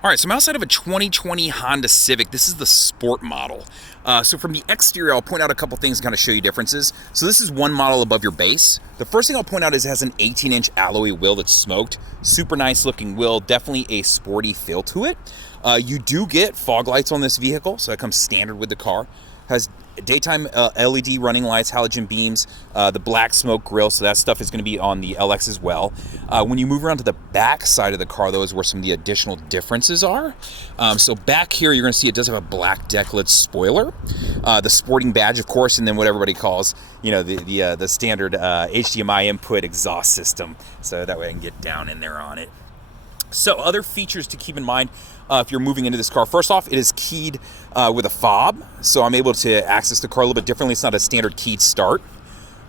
All right, so I'm outside of a 2020 Honda Civic. This is the Sport model. So from the exterior, I'll point out a couple things and kind of show you differences. So this is one model above your base. The first thing I'll point out is it has an 18-inch alloy wheel that's smoked. Super nice looking wheel, definitely a sporty feel to it. You do get fog lights on this vehicle, so that comes standard with the car. Has daytime LED running lights, halogen beams, the black smoke grille, so that stuff is going to be on the LX as well. When you move around to the back side of the car, though, is where some of the additional differences are. So back here, you're going to see it does have a black decklet spoiler, the sporting badge, of course, and then what everybody calls, you know, the standard HDMI input exhaust system. So that way I can get down in there on it. So other features to keep in mind if you're moving into this car. First off, it is keyed with a fob, so I'm able to access the car a little bit differently. It's not a standard keyed start.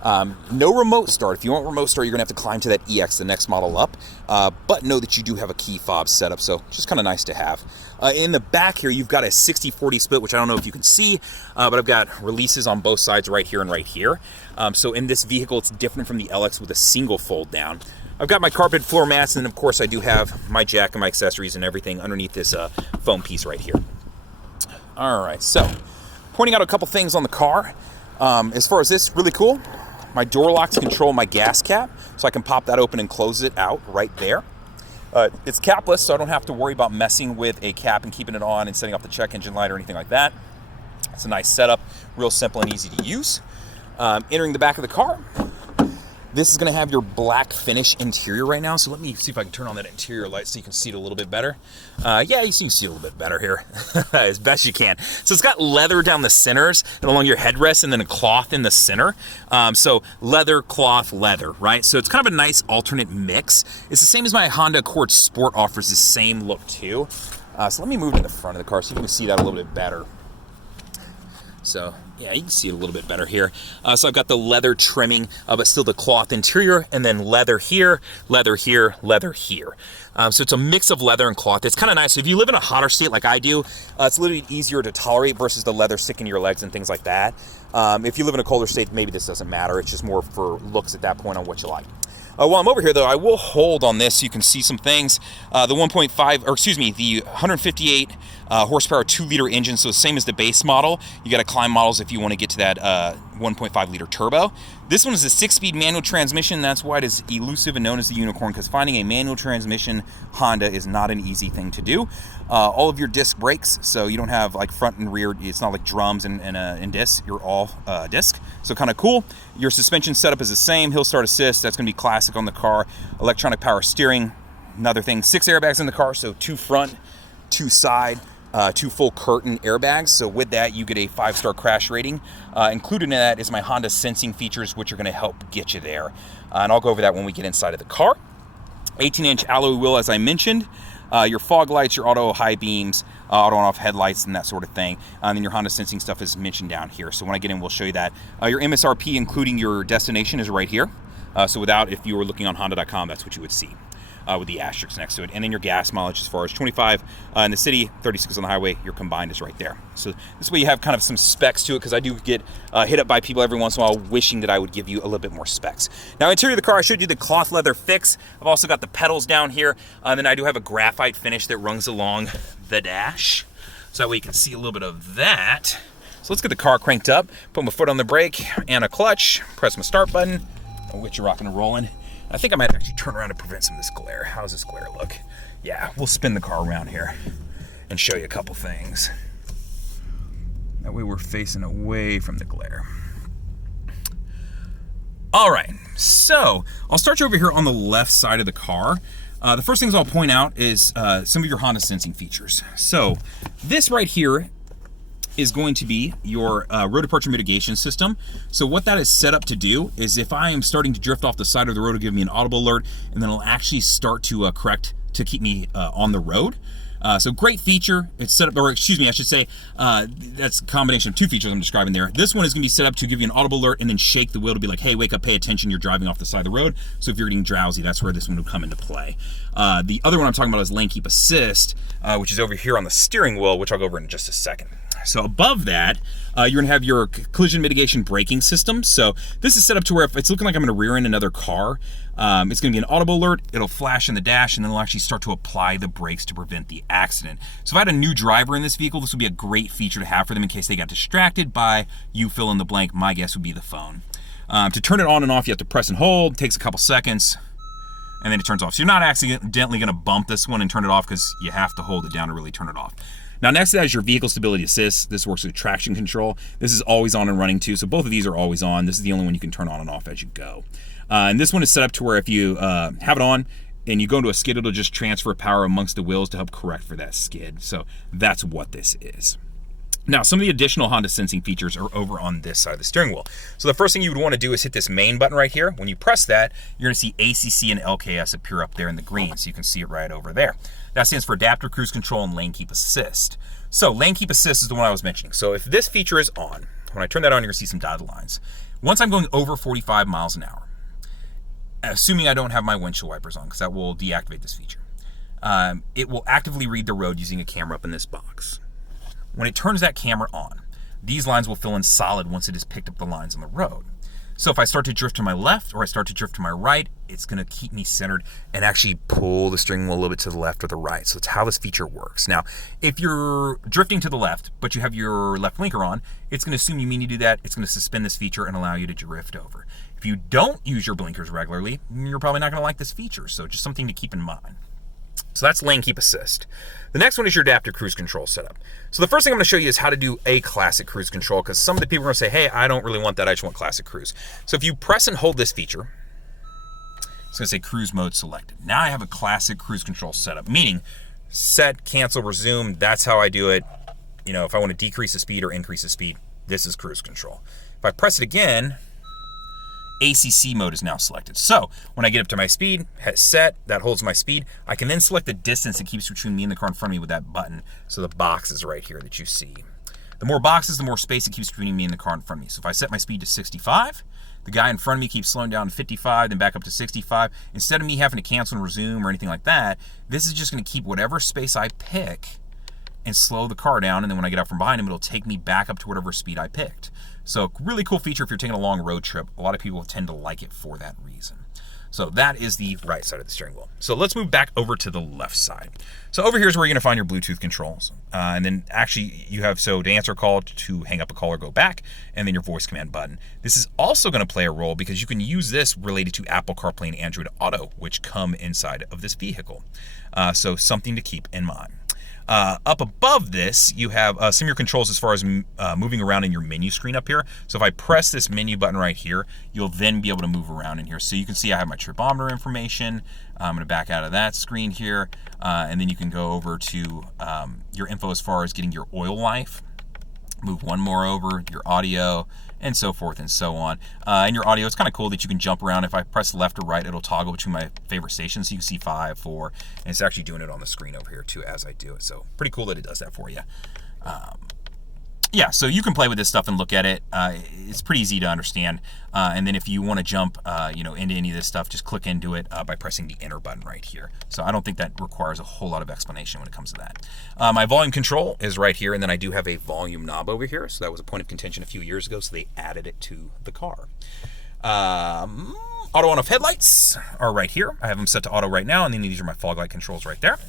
No remote start. If you want remote start, you're going to have to climb to that EX, the next model up. But know that you do have a key fob setup, so just kind of nice to have. In the back here, you've got a 60-40 split, which I don't know if you can see, but I've got releases on both sides right here and right here. So in this vehicle, it's different from the LX with a single fold down. I've got my carpet floor mats, and then of course I do have my jack and my accessories and everything underneath this foam piece right here. All right, so pointing out a couple things on the car. As far as this, really cool. My door locks control my gas cap, so I can pop that open and close it out right there. It's capless, so I don't have to worry about messing with a cap and keeping it on and setting off the check engine light or anything like that. It's a nice setup, real simple and easy to use. Entering the back of the car, this is going to have your black finish interior right now. So let me see if I can turn on that interior light so you can see it a little bit better. Yeah, you can see a little bit better here as best you can. So it's got leather down the centers and along your headrest, and then a cloth in the center. So leather, cloth, leather, right? So it's kind of a nice alternate mix. It's the same as my Honda Accord Sport offers the same look too. So let me move to the front of the car so you can see that a little bit better. So yeah, you can see it a little bit better here. So I've got the leather trimming, but still the cloth interior, and then leather here, leather here, leather here. So it's a mix of leather and cloth. It's kind of nice. So if you live in a hotter state like I do, it's a little bit easier to tolerate versus the leather sticking to your legs and things like that. If you live in a colder state, maybe this doesn't matter. It's just more for looks at that point on what you like. While I'm over here, though, I will hold on this so you can see some things. The 158 horsepower 2-liter engine, so same as the base model. You got to climb models if you want to get to that 1.5-liter turbo. This one is a 6-speed manual transmission. That's why it is elusive and known as the unicorn, because finding a manual transmission Honda is not an easy thing to do. All of your disc brakes, so you don't have like front and rear. It's not like drums and discs. You're all disc, so kind of cool. Your suspension setup is the same. Hill start assist. That's going to be classic on the car. Electronic power steering. Another thing, 6 airbags in the car, so 2 front, 2 side. 2 full curtain airbags, so with that you get a 5-star crash rating. Included in that is my Honda sensing features, which are going to help get you there, and I'll go over that when we get inside of the car. 18-inch alloy wheel, as I mentioned. Your fog lights, your auto high beams, auto on off headlights, and that sort of thing. And then your Honda sensing stuff is mentioned down here, so when I get in we'll show you that. Your MSRP, including your destination, is right here. So without, if you were looking on honda.com, that's what you would see. With the asterisk next to it, and then your gas mileage as far as 25 in the city, 36 on the highway. Your combined is right there. So this way you have kind of some specs to it, because I do get hit up by people every once in a while wishing that I would give you a little bit more specs. Now, interior of the car, I showed you the cloth leather fix. I've also got the pedals down here, and then I do have a graphite finish that runs along the dash, so that way you can see a little bit of that. So let's get the car cranked up, put my foot on the brake and a clutch, press my start button, I'll get you rocking and rolling. I think I might actually turn around to prevent some of this glare. How does this glare look? Yeah, we'll spin the car around here and show you a couple things. That way we're facing away from the glare. All right, so I'll start you over here on the left side of the car. The first things I'll point out is some of your Honda sensing features. So this right here is going to be your road departure mitigation system. So what that is set up to do is if I am starting to drift off the side of the road, it'll give me an audible alert, and then it'll actually start to correct to keep me on the road. So great feature. It's set up, or excuse me, I should say, that's a combination of 2 features I'm describing there. This one is going to be set up to give you an audible alert and then shake the wheel to be like, hey, wake up, pay attention, you're driving off the side of the road. So if you're getting drowsy, that's where this one would come into play. The other one I'm talking about is lane keep assist, which is over here on the steering wheel, which I'll go over in just a second. So above that, you're going to have your collision mitigation braking system. So this is set up to where if it's looking like I'm going to rear end another car, it's going to be an audible alert. It'll flash in the dash, and then it'll actually start to apply the brakes to prevent the accident. So if I had a new driver in this vehicle, this would be a great feature to have for them in case they got distracted by, you fill in the blank, my guess would be the phone. To turn it on and off, you have to press and hold. It takes a couple seconds, and then it turns off. So you're not accidentally going to bump this one and turn it off, because you have to hold it down to really turn it off. Now, next to that is your vehicle stability assist. This works with traction control. This is always on and running too, so both of these are always on. This is the only one you can turn on and off as you go. And this one is set up to where if you have it on and you go into a skid, it'll just transfer power amongst the wheels to help correct for that skid. So that's what this is. Now, some of the additional Honda sensing features are over on this side of the steering wheel. So the first thing you would want to do is hit this main button right here. When you press that, you're going to see ACC and LKS appear up there in the green, so you can see it right over there. That stands for Adaptive Cruise Control and Lane Keep Assist. So Lane Keep Assist is the one I was mentioning. So if this feature is on, when I turn that on, you're going to see some dotted lines. Once I'm going over 45 miles an hour, assuming I don't have my windshield wipers on, because that will deactivate this feature, it will actively read the road using a camera up in this box. When it turns that camera on, these lines will fill in solid once it has picked up the lines on the road. So if I start to drift to my left or I start to drift to my right, it's going to keep me centered and actually pull the steering wheel a little bit to the left or the right. So it's how this feature works. Now, if you're drifting to the left, but you have your left blinker on, it's going to assume you mean to do that. It's going to suspend this feature and allow you to drift over. If you don't use your blinkers regularly, you're probably not going to like this feature. So just something to keep in mind. So that's Lane Keep Assist. The next one is your Adaptive Cruise Control setup. So the first thing I'm going to show you is how to do a classic cruise control, because some of the people are going to say, hey, I don't really want that, I just want classic cruise. So if you press and hold this feature, it's going to say cruise mode selected. Now I have a classic cruise control setup, meaning set, cancel, resume. That's how I do it. You know, if I want to decrease the speed or increase the speed, this is cruise control. If I press it again, ACC mode is now selected. So when I get up to my speed, hit set, that holds my speed. I can then select the distance it keeps between me and the car in front of me with that button. So the box is right here that you see. The more boxes, the more space it keeps between me and the car in front of me. So if I set my speed to 65, the guy in front of me keeps slowing down to 55, then back up to 65. Instead of me having to cancel and resume or anything like that, this is just going to keep whatever space I pick and slow the car down, and then when I get out from behind him, it'll take me back up to whatever speed I picked. So really cool feature if you're taking a long road trip. A lot of people tend to like it for that reason. So that is the right side of the steering wheel. So let's move back over to the left side. So over here is where you're going to find your Bluetooth controls. And then actually you have, so to answer a call, to hang up a call or go back, and then your voice command button. This is also going to play a role because you can use this related to Apple CarPlay and Android Auto, which come inside of this vehicle. So something to keep in mind. Up above this, you have some of your controls as far as moving around in your menu screen up here. So if I press this menu button right here, you'll then be able to move around in here. So you can see I have my tripometer information. I'm going to back out of that screen here. And then you can go over to your info as far as getting your oil life. Move one more over, your audio, and so forth and so on. And your audio, it's kind of cool that you can jump around. If I press left or right, it'll toggle between my favorite stations. So you can see 5, 4, and it's actually doing it on the screen over here too as I do it. So pretty cool that it does that for you. Yeah, so you can play with this stuff and look at it. It's pretty easy to understand. And then if you want to jump into any of this stuff, just click into it by pressing the enter button right here. So I don't think that requires a whole lot of explanation when it comes to that. My volume control is right here, and then I do have a volume knob over here. So that was a point of contention a few years ago, so they added it to the car. Auto on-off headlights are right here. I have them set to auto right now, and then these are my fog light controls right there.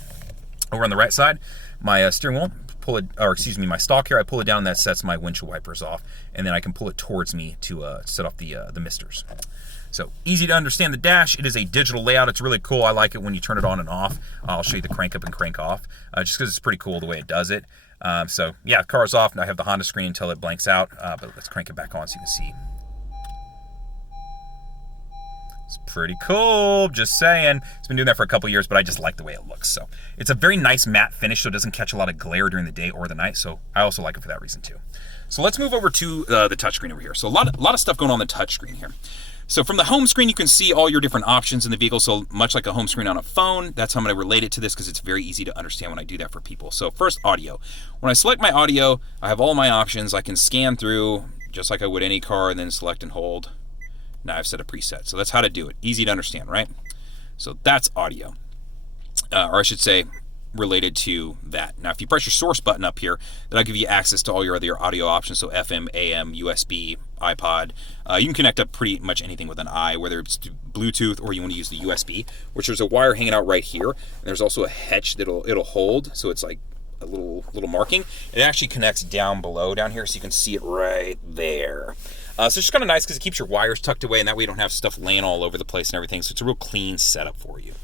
Over on the right side, my steering wheel, my stalk here, I pull it down, and that sets my windshield wipers off, and then I can pull it towards me to set off the misters. So easy to understand the dash. It is a digital layout. It's really cool. I like it when you turn it on and off. I'll show you the crank up and crank off, just because it's pretty cool the way it does it. So yeah, the car's off, and I have the Honda screen until it blanks out, but let's crank it back on so you can see. It's pretty cool, just saying. It's been doing that for a couple years, but I just like the way it looks. So it's a very nice matte finish, so it doesn't catch a lot of glare during the day or the night. So I also like it for that reason too. So let's move over to the touchscreen over here. So a lot of stuff going on the touchscreen here. So from the home screen, you can see all your different options in the vehicle. So much like a home screen on a phone, that's how I'm going to relate it to this because it's very easy to understand when I do that for people. So first, audio. When I select my audio, I have all my options. I can scan through just like I would any car and then select and hold. Now I've set a preset. So that's how to do it. Easy to understand, right? So that's audio. Or I should say related to that. Now, if you press your source button up here, that'll give you access to all your other audio options, so FM, AM, USB, iPod. You can connect up pretty much anything with an I, whether it's to Bluetooth or you want to use the USB, which there's a wire hanging out right here. And there's also a hedge that it'll hold, so it's like a little marking. It actually connects down below down here, so you can see it right there. So it's just kind of nice because it keeps your wires tucked away, and that way you don't have stuff laying all over the place and everything. So it's a real clean setup for you.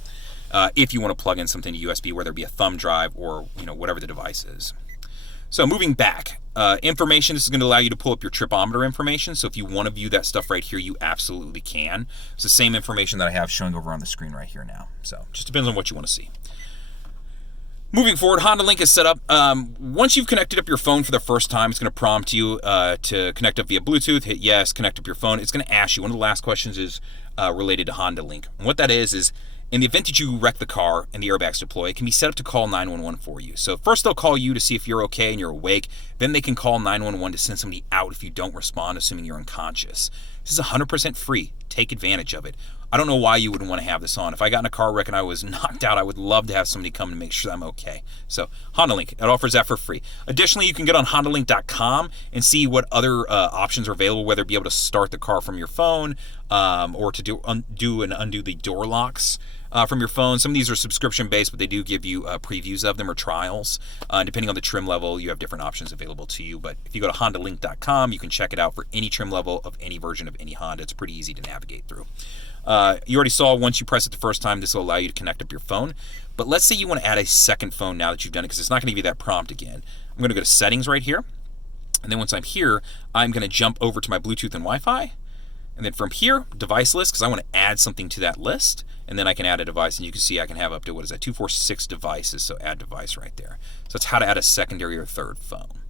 If you want to plug in something to USB, whether it be a thumb drive or whatever the device is. So moving back, information, this is going to allow you to pull up your tripometer information. So if you want to view that stuff right here, you absolutely can. It's the same information that I have showing over on the screen right here now. So just depends on what you want to see. Moving forward, Hondalink is set up. Once you've connected up your phone for the first time, it's going to prompt you to connect up via Bluetooth. Hit yes, connect up your phone. It's going to ask you, one of the last questions is related to Hondalink. And what that is in the event that you wreck the car and the airbags deploy, it can be set up to call 911 for you. So first they'll call you to see if you're okay and you're awake. Then they can call 911 to send somebody out if you don't respond, assuming you're unconscious. This is 100% free. Take advantage of it. I don't know why you wouldn't want to have this on. If I got in a car wreck and I was knocked out, I would love to have somebody come to make sure I'm okay. So Hondalink, it offers that for free. Additionally, you can get on Hondalink.com and see what other options are available, whether it be able to start the car from your phone or to undo the door locks from your phone. Some of these are subscription based, but they do give you previews of them or trials. Depending on the trim level, you have different options available to you. But if you go to Hondalink.com, you can check it out for any trim level of any version of any Honda. It's pretty easy to navigate through. You already saw once you press it the first time, this will allow you to connect up your phone. But let's say you want to add a second phone now that you've done it, because it's not going to give you that prompt again. I'm going to go to settings right here. And then once I'm here, I'm going to jump over to my Bluetooth and Wi-Fi. And then from here, device list, because I want to add something to that list. And then I can add a device, and you can see I can have up to, 246 devices, so add device right there. So that's how to add a secondary or third phone.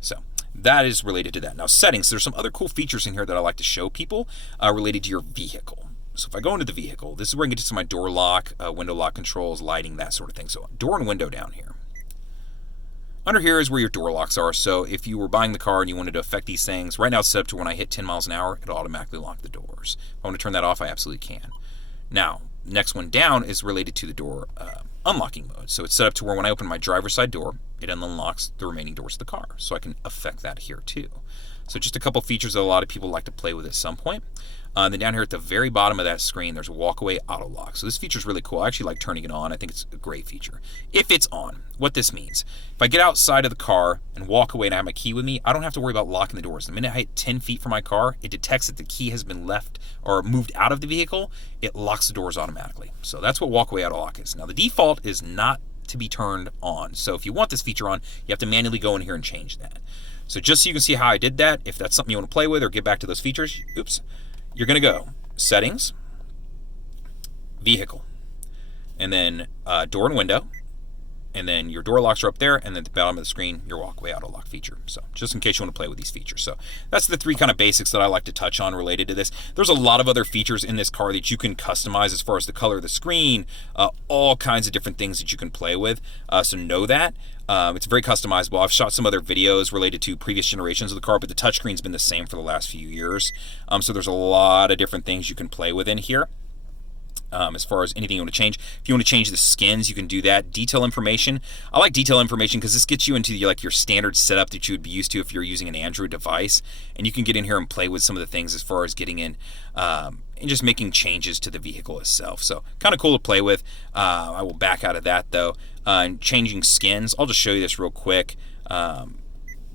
So that is related to that. Now settings, there's some other cool features in here that I like to show people related to your vehicle. So if I go into the vehicle, this is where I can get to my door lock, window lock controls, lighting, that sort of thing. So door and window down here. Under here is where your door locks are. So if you were buying the car and you wanted to affect these things, right now it's set up to when I hit 10 miles an hour, it'll automatically lock the doors. If I want to turn that off, I absolutely can. Now, next one down is related to the door unlocking mode. So it's set up to where when I open my driver's side door, it unlocks the remaining doors of the car. So I can affect that here too. So just a couple features that a lot of people like to play with at some point. Then down here at the very bottom of that screen, there's a Walkaway auto lock. So this feature is really cool. I actually like turning it on. I think it's a great feature. If it's on, what this means, if I get outside of the car and walk away and I have my key with me, I don't have to worry about locking the doors. The minute I hit 10 feet from my car, it detects that the key has been left or moved out of the vehicle. It locks the doors automatically. So that's what Walkaway auto lock is. Now the default is not to be turned on. So if you want this feature on, you have to manually go in here and change that. So just so you can see how I did that, if that's something you want to play with or get back to those features, you're going to go settings, vehicle, and then door and window, and then your door locks are up there, and then at the bottom of the screen, your Walkaway auto lock feature. So just in case you want to play with these features. So that's the three kind of basics that I like to touch on related to this. There's a lot of other features in this car that you can customize as far as the color of the screen, all kinds of different things that you can play with. So know that. It's very customizable. I've shot some other videos related to previous generations of the car, but the touchscreen's been the same for the last few years. So there's a lot of different things you can play with in here. As far as anything you want to change. If you want to change the skins, you can do that. Detail information. I like detail information because this gets you into your standard setup that you would be used to if you're using an Android device. And you can get in here and play with some of the things as far as getting in and just making changes to the vehicle itself. So kind of cool to play with. I will back out of that though. And changing skins. I'll just show you this real quick.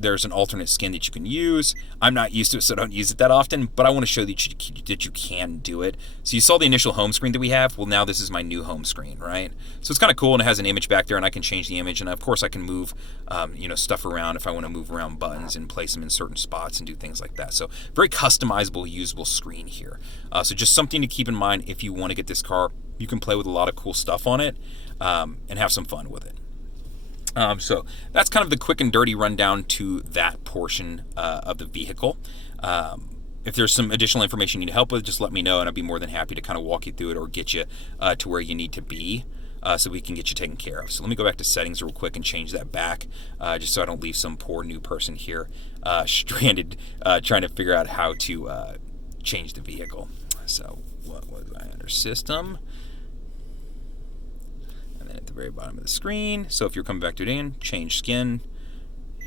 There's an alternate skin that you can use. I'm not used to it, so I don't use it that often, but I want to show that you can do it. So you saw the initial home screen that we have. Well, now this is my new home screen, right? So it's kind of cool, and it has an image back there, and I can change the image, and of course I can move stuff around if I want to move around buttons and place them in certain spots and do things like that. So very customizable, usable screen here. So just something to keep in mind if you want to get this car. You can play with a lot of cool stuff on it and have some fun with it. So that's kind of the quick and dirty rundown to that portion of the vehicle. If there's some additional information you need help with, just let me know, and I'd be more than happy to kind of walk you through it or get you to where you need to be so we can get you taken care of. So let me go back to settings real quick and change that back just so I don't leave some poor new person here stranded trying to figure out how to change the vehicle. So what was I under system? And then at the very bottom of the screen. So if you're coming back to it again, change skin,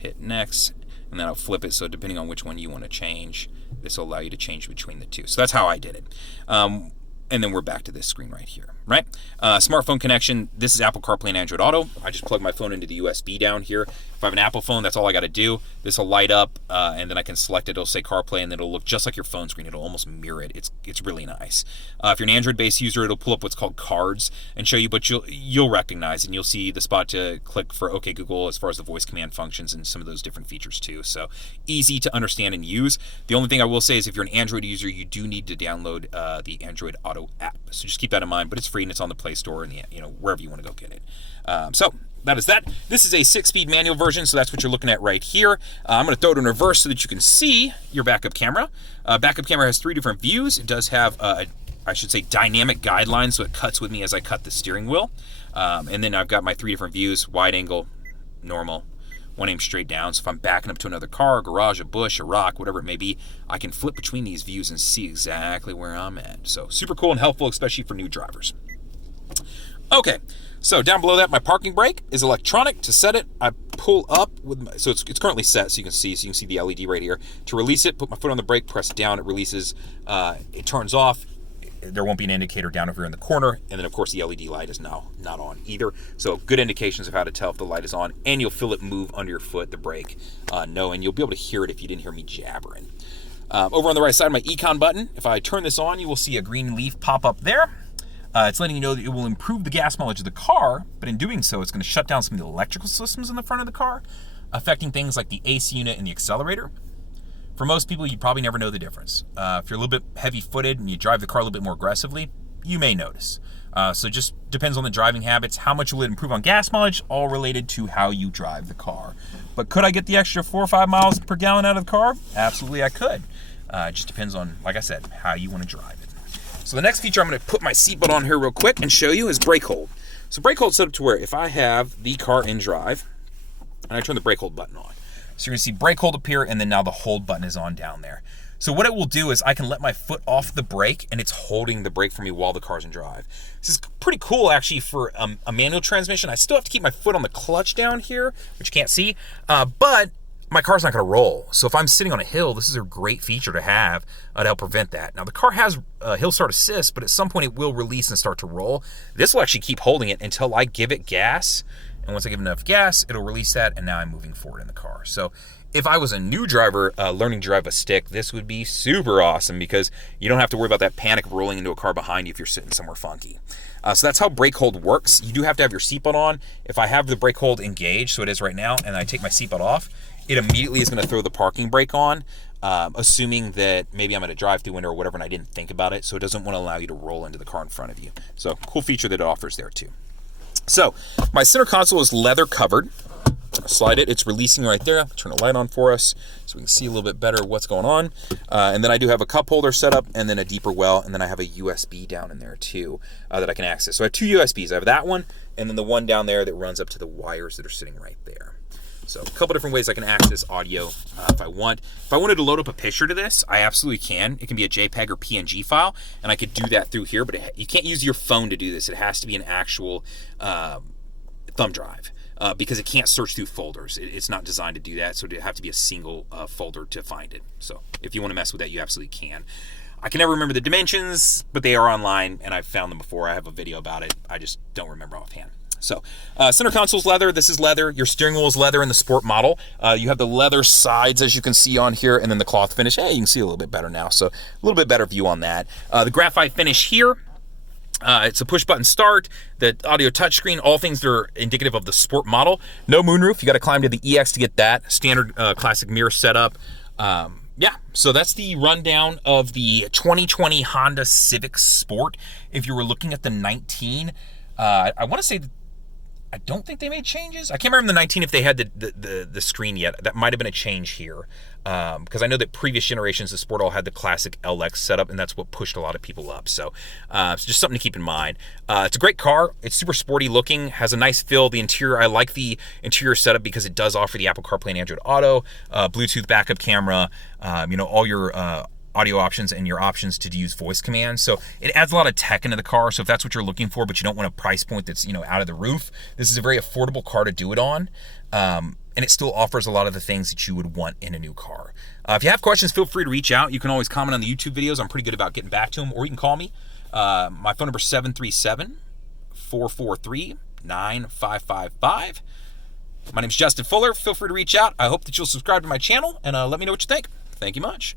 hit next, and then I'll flip it. So depending on which one you want to change, this will allow you to change between the two. So that's how I did it. And then we're back to this screen right here, right? Smartphone connection, this is Apple CarPlay and Android Auto. I just plug my phone into the USB down here. If I have an Apple phone, that's all I got to do. This will light up, and then I can select it. It'll say CarPlay, and then it'll look just like your phone screen. It'll almost mirror it. It's really nice. If you're an Android-based user, it'll pull up what's called cards and show you, but you'll recognize, and you'll see the spot to click for OK Google as far as the voice command functions and some of those different features too. So easy to understand and use. The only thing I will say is if you're an Android user, you do need to download the Android Auto app. So just keep that in mind, but it's free and it's on the Play Store and wherever you want to go get it. So that is that. This is a 6-speed manual version, so that's what you're looking at right here. I'm going to throw it in reverse so that you can see your backup camera. Backup camera has 3 different views. It does have, I should say, dynamic guidelines, so it cuts with me as I cut the steering wheel. And then I've got my 3 different views: wide angle, normal, one aim straight down. So if I'm backing up to another car, a garage, a bush, a rock, whatever it may be, I can flip between these views and see exactly where I'm at. So super cool and helpful, especially for new drivers. Okay, so down below that, my parking brake is electronic. To set it, I pull up with so it's currently set, so you can see the LED right here. To release it, put my foot on the brake, press down, it releases, it turns off. There won't be an indicator down over here in the corner, and then of course the LED light is now not on either. So good indications of how to tell if the light is on, and you'll feel it move under your foot, the brake, and you'll be able to hear it if you didn't hear me jabbering. Over on the right side, my Econ button. If I turn this on, you will see a green leaf pop up there. It's letting you know that it will improve the gas mileage of the car, but in doing so, it's going to shut down some of the electrical systems in the front of the car, affecting things like the AC unit and the accelerator. For most people, you probably never know the difference. If you're a little bit heavy-footed and you drive the car a little bit more aggressively, you may notice. So just depends on the driving habits. How much will it improve on gas mileage? All related to how you drive the car. But could I get the extra 4 or 5 miles per gallon out of the car? Absolutely, I could. It just depends on, like I said, how you want to drive it. So the next feature I'm going to put my seatbelt on here real quick and show you is brake hold. So brake hold set up to where if I have the car in drive and I turn the brake hold button on, so you're going to see brake hold appear, and then now the hold button is on down there. So what it will do is I can let my foot off the brake, and it's holding the brake for me while the car's in drive. This is pretty cool, actually, for a manual transmission. I still have to keep my foot on the clutch down here, which you can't see, but my car's not going to roll. So if I'm sitting on a hill, this is a great feature to have to help prevent that. Now, the car has hill start assist, but at some point it will release and start to roll. This will actually keep holding it until I give it gas. And once I give enough gas, it'll release that, and now I'm moving forward in the car. So if I was a new driver learning to drive a stick, this would be super awesome because you don't have to worry about that panic rolling into a car behind you if you're sitting somewhere funky. So that's how brake hold works. You do have to have your seatbelt on. If I have the brake hold engaged, so it is right now, and I take my seatbelt off, it immediately is going to throw the parking brake on, assuming that maybe I'm at a drive-through window or whatever and I didn't think about it, so it doesn't want to allow you to roll into the car in front of you. So cool feature that it offers there too. So my center console is leather covered. Slide it, it's releasing right there. Turn the light on for us so we can see a little bit better what's going on. And then I do have a cup holder set up and then a deeper well, and then I have a USB down in there too that I can access. So I have 2 USBs. I have that one and then the one down there that runs up to the wires that are sitting right there. So a couple different ways I can access audio if I want. If I wanted to load up a picture to this, I absolutely can. It can be a JPEG or PNG file, and I could do that through here, but you can't use your phone to do this. It has to be an actual thumb drive because it can't search through folders. It's not designed to do that, so it'd have to be a single folder to find it. So if you want to mess with that, you absolutely can. I can never remember the dimensions, but they are online, and I've found them before. I have a video about it. I just don't remember offhand. So, center console's leather. This is leather. Your steering wheel is leather in the Sport model. You have the leather sides, as you can see on here, and then the cloth finish. Hey, you can see a little bit better now, so a little bit better view on that. The graphite finish here. It's a push-button start, the audio touchscreen, all things that are indicative of the Sport model. No moonroof. You got to climb to the EX to get that. Standard classic mirror setup. Yeah, so that's the rundown of the 2020 Honda Civic Sport. If you were looking at the 19, I want to say I don't think they made changes. I can't remember the 19 if they had the screen yet. That might have been a change here. Because I know that previous generations of Sport all had the classic LX setup, and that's what pushed a lot of people up. So it's just something to keep in mind. It's a great car. It's super sporty looking, has a nice feel. The interior, I like the interior setup because it does offer the Apple CarPlay and Android Auto, Bluetooth backup camera, all your audio options and your options to use voice commands. So it adds a lot of tech into the car. So if that's what you're looking for, but you don't want a price point that's, you know, out of the roof, this is a very affordable car to do it on. And it still offers a lot of the things that you would want in a new car. If you have questions, feel free to reach out. You can always comment on the YouTube videos. I'm pretty good about getting back to them, or you can call me. My phone number is 737-443-9555. My name is Justin Fuller. Feel free to reach out. I hope that you'll subscribe to my channel and let me know what you think. Thank you much.